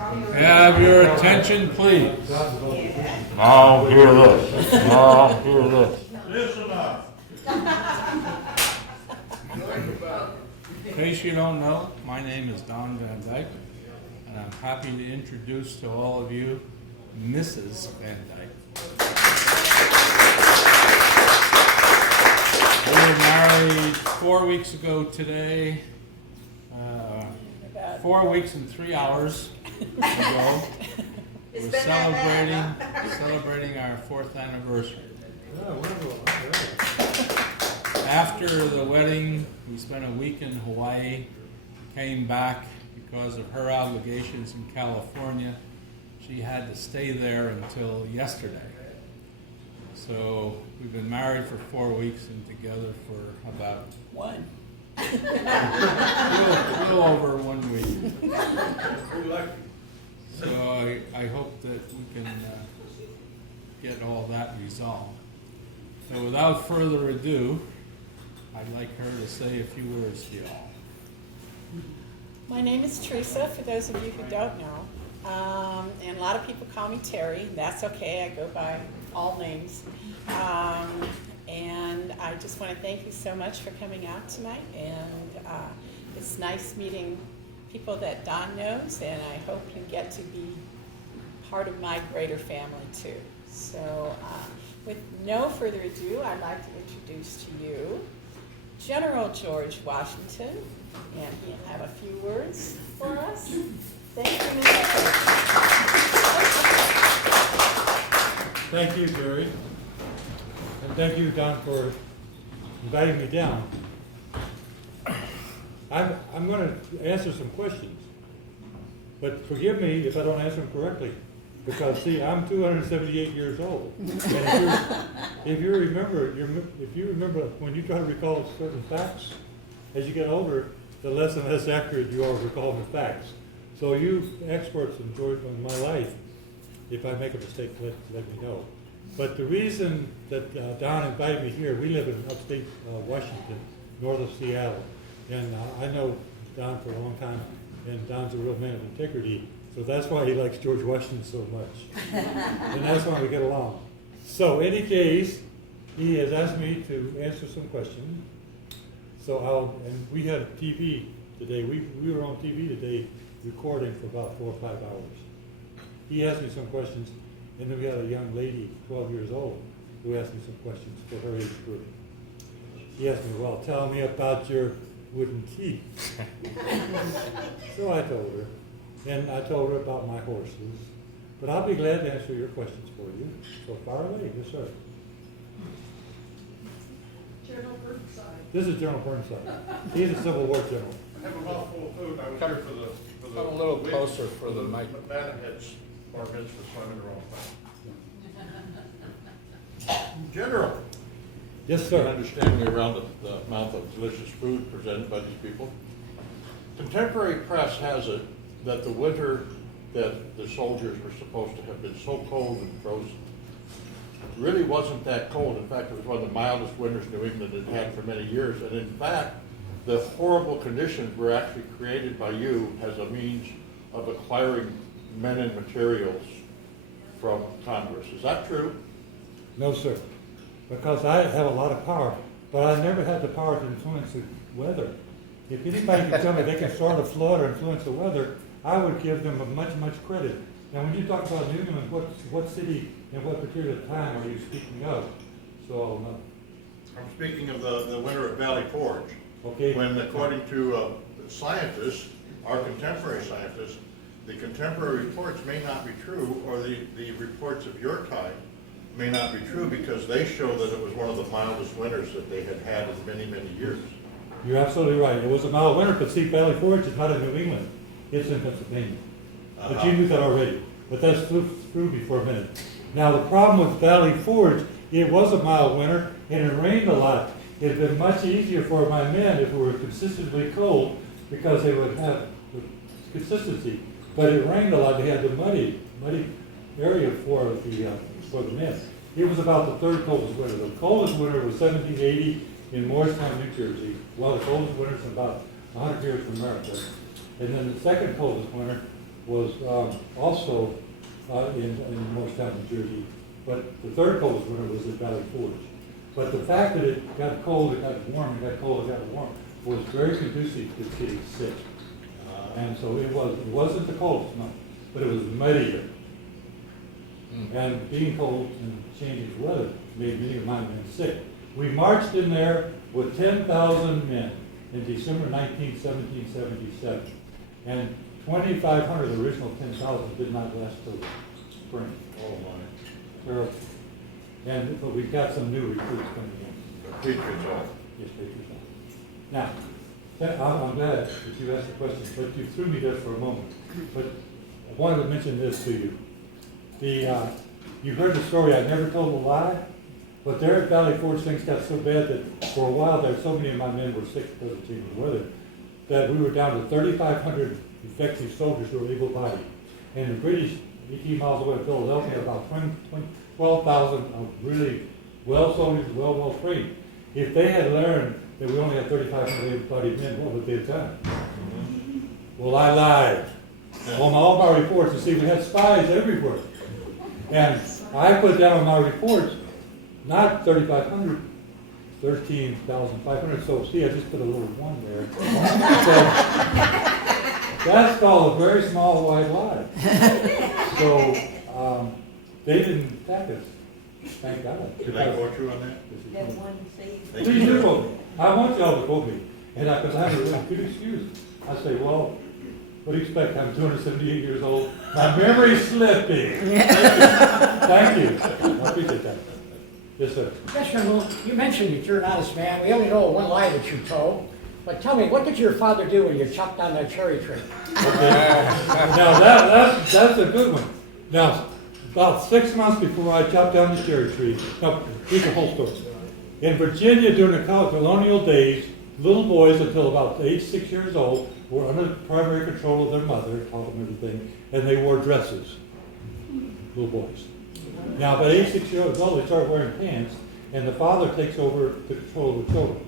Have your attention, please. Now hear this. Now hear this. Listen up. In case you don't know, my name is Don Van Dyke, and I'm happy to introduce to all of you Mrs. Van Dyke. We were married 4 weeks ago today, 4 weeks and 3 hours ago. We're celebrating our 4th anniversary. After the wedding, we spent a week in Hawaii, came back because of her obligations in California. She had to stay there until yesterday. So we've been married for 4 weeks and together for about a little over 1 week. So I hope that we can get all that resolved. So without further ado, I'd like her to say a few words to you all. My name is Theresa, for those of you who don't know. And a lot of people call me Terry. That's okay, I go by all names. And I just want to thank you so much for coming out tonight. And it's nice meeting people that Don knows, and I hope you get to be part of my greater family too. So with no further ado, I'd like to introduce to you General George Washington, and he'll have a few words for us. Thank you, Mr. Thank you, Gary. And thank you, Don, for inviting me down. I'm going to answer some questions, but forgive me if I don't answer them correctly, because see, I'm 278 years old. And if you remember when you try to recall certain facts, as you get older, the less and less accurate you are recalling the facts. So you experts in my life, if I make a mistake, let me know. But the reason that Don invited me here, we live in upstate Washington, north of Seattle. And I know Don for a long time, and Don's a real man of integrity. So that's why he likes George Washington so much. And that's why we get along. So in any case, he has asked me to answer some questions. So and we had TV today. We were on TV today recording for about 4 or 5 hours. He asked me some questions, and then we had a young lady, 12 years old, who asked me some questions for her age group. He asked me, well, tell me about your wooden teeth. So I told her, and I told her about my horses. But I'll be glad to answer your questions for you. So far away, yes, sir. General Burnside. This is General Burnside. He's a Civil War general. I have a mouthful of food. I was here for the Come a little closer for the mic. Maddenhead's bar mitzvah, so I'm in the wrong place. General. Yes, An sir. understanding around the amount of delicious food presented by these people. Contemporary press has it that the winter that the soldiers were supposed to have been so cold and frozen really wasn't that cold. In fact, it was one of the mildest winters New England had had for many years. And in fact, the horrible conditions were actually created by you as a means of acquiring men and materials from Congress. Is that true? No, sir. Because I have a lot of power, but I never had the power to influence the weather. If anybody can tell me they can start a flood or influence the weather, I would give them much credit. Now, when you talk about New England, what city and what particular time are you speaking of? So I'll know. I'm speaking of the winter at Valley Forge. Okay. When, according to scientists, our contemporary scientists, the contemporary reports may not be true, or the reports of your time may not be true, because they show that it was one of the mildest winters that they had had in many, many years. You're absolutely right. It was a mild winter, but see, Valley Forge is not in New England. It's in Pennsylvania. But you knew that already. But that's through me for a minute. Now, the problem with Valley Forge, it was a mild winter, and it rained a lot. It would have been much easier for my men if it were consistently cold, because they would have the consistency. But it rained a lot. They had the muddy area for the men. It was about the third coldest winter. The coldest winter was 1780 in Morristown, New Jersey. One of the coldest winters in about 100 years from America. And then the second coldest winter was also in Morristown, New Jersey. But the third coldest winter was at Valley Forge. But the fact that it got cold, it got warm, it got cold, it got warm, was very conducive to getting sick. And so it wasn't the coldest month, but it was muddier. And being cold and changing weather made many of my men sick. We marched in there with 10,000 men in December 1777. And 2,500 of the original 10,000 did not last till spring. Oh, my. Terrible. But we've got some new recruits coming in. The Patriots off. Yes, Patriots off. Now, I'm glad that you asked the question, but you threw me there for a moment. But I wanted to mention this to you. You heard the story, I never told a lie, but there at Valley Forge things got so bad that for a while there, so many of my men were sick because of changing weather, that we were down to 3,500 effective soldiers who were able-bodied. And the British, 18 miles away from Philadelphia, about 12,000 of really well soldiers, well trained. If they had learned that we only had 3,500 able-bodied men, what would they have done? Well, I lied on all my reports. You see, we had spies everywhere. And I put down on my reports, not 3,500, 13,500. So see, I just put a little one there. So that's called a very small white lie. So they didn't attack us. Thank God. Can I quote you on that? That one saved. Please do quote me. I want y'all to quote me. And because I have a really good excuse. I say, well, what do you expect? I'm 278 years old. My memory's slipping. Thank you. I appreciate that. Yes, sir. Yes, Colonel, you mentioned that you're an honest man. We only know one lie that you told. But tell me, what did your father do when you chopped down that cherry tree? Okay. Now, that's a good one. Now, about 6 months before I chopped down the cherry tree, now, here's the whole story. In Virginia, during the colonial days, little boys until about age 6 years old were under the primary control of their mother, taught them everything, and they wore dresses, little boys. Now, by age 6 years old, they start wearing pants, and the father takes over the control of the children.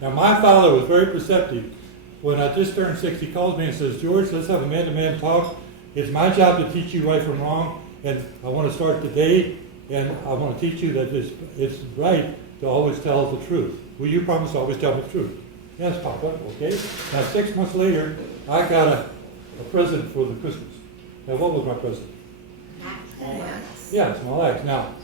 Now, my father was very perceptive. When I just turned 6, he calls me and says, George, let's have a man-to-man talk. It's my job to teach you right from wrong, and I want to start today, and I want to teach you that it's right to always tell the truth. Will you promise to always tell the truth? Yes, Papa, okay. Now, 6 months later, I got a present for the Christmas. Now, what was my present? Yeah, small axe. Now,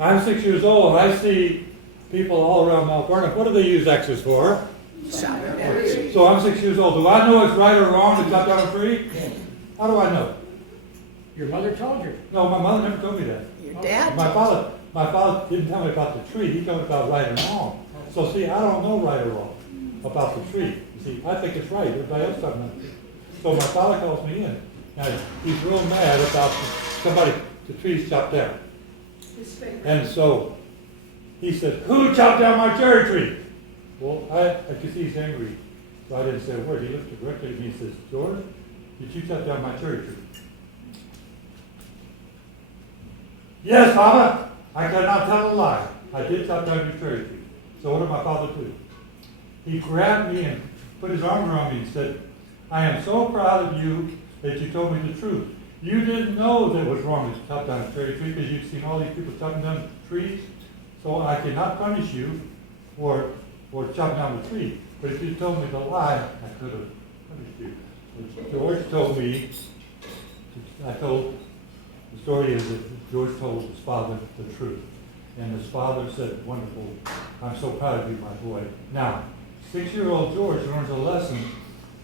I'm 6 years old, and I see people all around Mount Vernon. What do they use axes for? So I'm 6 years old. Do I know it's right or wrong to cut down a tree? How do I know? Your mother told you. No, my mother never told me that. Your dad? My father didn't tell me about the tree. He told me about right and wrong. So see, I don't know right or wrong about the tree. You see, I think it's right. Everybody else doesn't know. So my father calls me in. Now, he's real mad about the tree's chopped down. His favorite. And so he said, who chopped down my cherry tree? Well, I could see he's angry. So I didn't say a word. He looked directly at me and says, George, did you chop down my cherry tree? Yes, Papa. I cannot tell a lie. I did chop down your cherry tree. So what did my father do? He grabbed me and put his arm around me and said, I am so proud of you that you told me the truth. You didn't know that it was wrong to chop down a cherry tree because you've seen all these people chopping down trees. So I cannot punish you for chopping down the tree. But if you told me the lie, I could have punished you. But George told me, the story is that George told his father the truth. And his father said, wonderful, I'm so proud of you, my boy. Now, 6-year-old George learns a lesson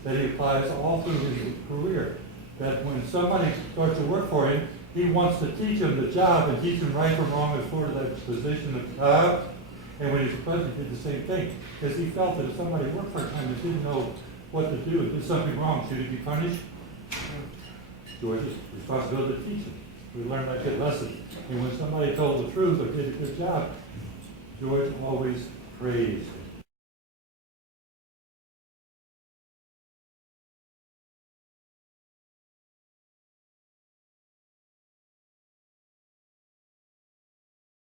that he applies all through his career. That when somebody starts to work for him, he wants to teach him the job and teach him right from wrong as far as that position of the job. And when he was president, he did the same thing. Because he felt that if somebody worked for him and didn't know what to do, if did something wrong, should he be punished? George's responsibility to teach him. We learned that good lesson. And when somebody told the truth or did a good job, George always praised him.